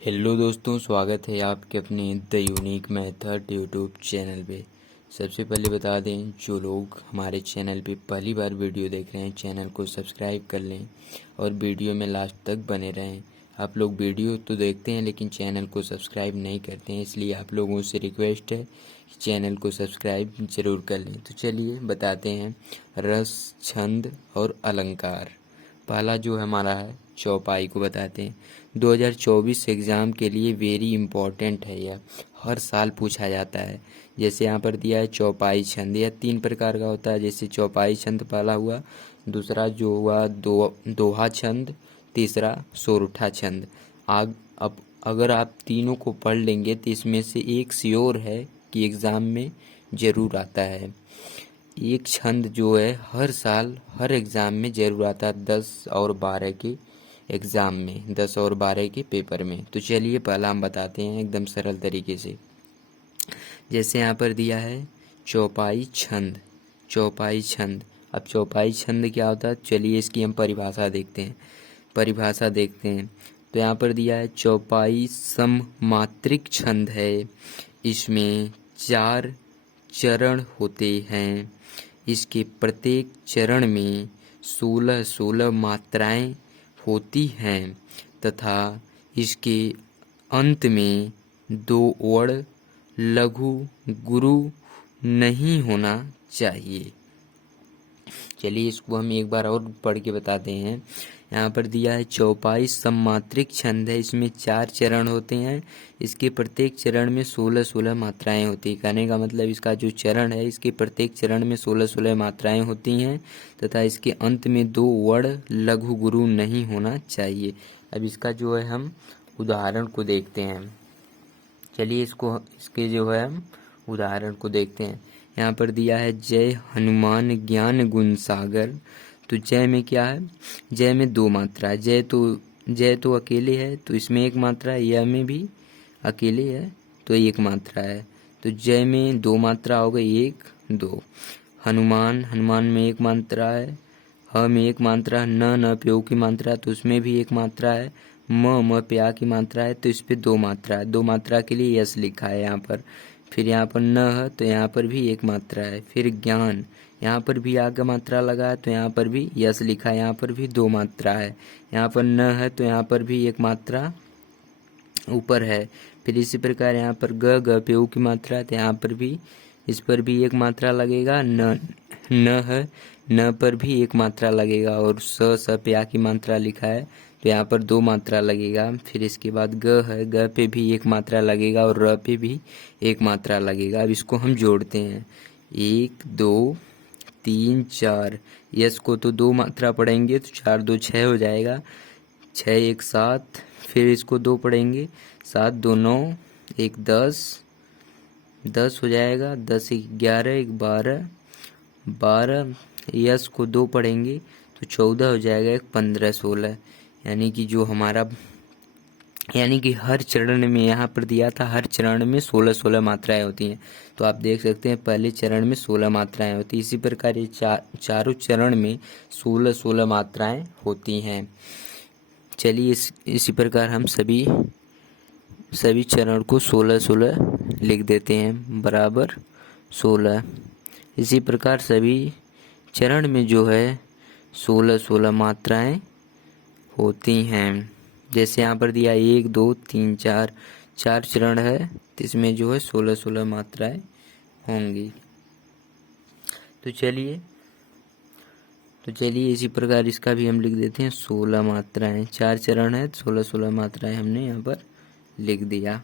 Hello दोस्तों, स्वागत है आपके अपने the unique method YouTube channel पे। सबसे पहले बता दें, जो लोग हमारे चैनल पे पहली बार वीडियो देख रहे हैं चैनल को सब्सक्राइब कर लें और वीडियो में लास्ट तक बने रहें। आप लोग वीडियो तो देखते हैं लेकिन चैनल को सब्सक्राइब नहीं करते हैं, इसलिए आप लोगों से रिक्वेस्ट है कि चैनल को सब्सक्राइब ज़रूर कर लें। तो चलिए बताते हैं रस, छंद और अलंकार। पहला जो हमारा है चौपाई को बताते हैं। 2024 एग्ज़ाम के लिए वेरी इम्पोर्टेंट है, यह हर साल पूछा जाता है। जैसे यहाँ पर दिया है चौपाई छंद, यह 3 प्रकार का होता है। जैसे चौपाई छंद पहला हुआ, दूसरा जो हुआ दोहा छंद, तीसरा सोरठा छंद। आग अब अगर आप तीनों को पढ़ लेंगे तो इसमें से एक श्योर है कि एग्ज़ाम में ज़रूर आता है। एक छंद जो है हर साल हर एग्ज़ाम में ज़रूर आता है, 10 और 12 के एग्ज़ाम में, 10 और 12 के पेपर में। तो चलिए पहला हम बताते हैं एकदम सरल तरीके से। जैसे यहाँ पर दिया है चौपाई छंद। चौपाई छंद, अब चौपाई छंद क्या होता है, चलिए इसकी हम परिभाषा देखते हैं। तो यहाँ पर दिया है चौपाई सममात्रिक छंद है। इसमें 4 चरण होते हैं। इसके प्रत्येक चरण में 16 मात्राएं होती हैं तथा इसके अंत में 2 वर्ण लघु गुरु नहीं होना चाहिए। चलिए इसको हम एक बार और पढ़ के बताते हैं। यहाँ पर दिया है चौपाई सममात्रिक छंद है। इसमें 4 चरण होते हैं। इसके प्रत्येक चरण में 16 मात्राएं होती हैं। कहने का मतलब इसका जो चरण है, इसके प्रत्येक चरण में 16 मात्राएं होती हैं तथा इसके अंत में 2 वर्ण लघु गुरु नहीं होना चाहिए। अब इसका जो है हम उदाहरण को देखते हैं। चलिए इसके जो है हम उदाहरण को देखते हैं। यहाँ पर दिया है जय हनुमान ज्ञान गुण सागर। तो जय में क्या है, जय में 2 मात्रा है। जय तो अकेले है तो इसमें 1 मात्रा है, यह में भी अकेले है तो 1 मात्रा है। तो जय में 2 मात्रा हो गई, 1 2। हनुमान में 1 मात्रा है। ह में 1 मात्रा, न प्यो की मात्रा तो उसमें भी 1 मात्रा है। म प्या की मात्रा है तो इस पे 2 मात्रा है। 2 मात्रा के लिए यस लिखा है यहाँ पर। फिर यहाँ पर न है तो यहाँ पर भी 1 मात्रा है। फिर ज्ञान, यहाँ पर भी आगे मात्रा लगा है तो यहाँ पर भी यस लिखा है, यहाँ पर भी 2 मात्रा है। यहाँ पर न है तो यहाँ पर भी 1 मात्रा ऊपर है। फिर इसी प्रकार यहाँ पर ग पे ऊ की मात्रा है तो यहाँ पर भी इस पर भी 1 मात्रा लगेगा। न है, न पर भी 1 मात्रा लगेगा। और स पे आ की मात्रा लिखा है तो यहाँ पर 2 मात्रा लगेगा। फिर इसके बाद ग है, ग पे भी 1 मात्रा लगेगा और र पे भी 1 मात्रा लगेगा। अब इसको हम जोड़ते हैं, 1 2 3 4। यस को तो 2 मात्रा पढ़ेंगे तो 4 2 6 हो जाएगा, 6 1 7। फिर इसको 2 पढ़ेंगे, 7 2 9, 1 10 हो जाएगा, 10 1 11, 1 12। यस को 2 पढ़ेंगे तो 14 हो जाएगा, 1 15 16। यानी कि हर चरण में यहाँ पर दिया था, हर चरण में 16 मात्राएं होती हैं। तो आप देख सकते हैं पहले चरण में 16 मात्राएं होती हैं। इसी प्रकार ये चारों चरण में 16 मात्राएं होती हैं। चलिए इसी प्रकार हम सभी चरण को 16 लिख देते हैं, बराबर 16। इसी प्रकार सभी चरण में जो है 16 मात्राएं होती हैं। जैसे यहाँ पर दिया 1 2 3 4 चरण है तो इसमें जो है 16 मात्राएं होंगी। तो चलिए इसी प्रकार इसका भी हम लिख देते हैं 16 मात्राएं। 4 चरण है, 16 मात्राएं हमने यहाँ पर लिख दिया।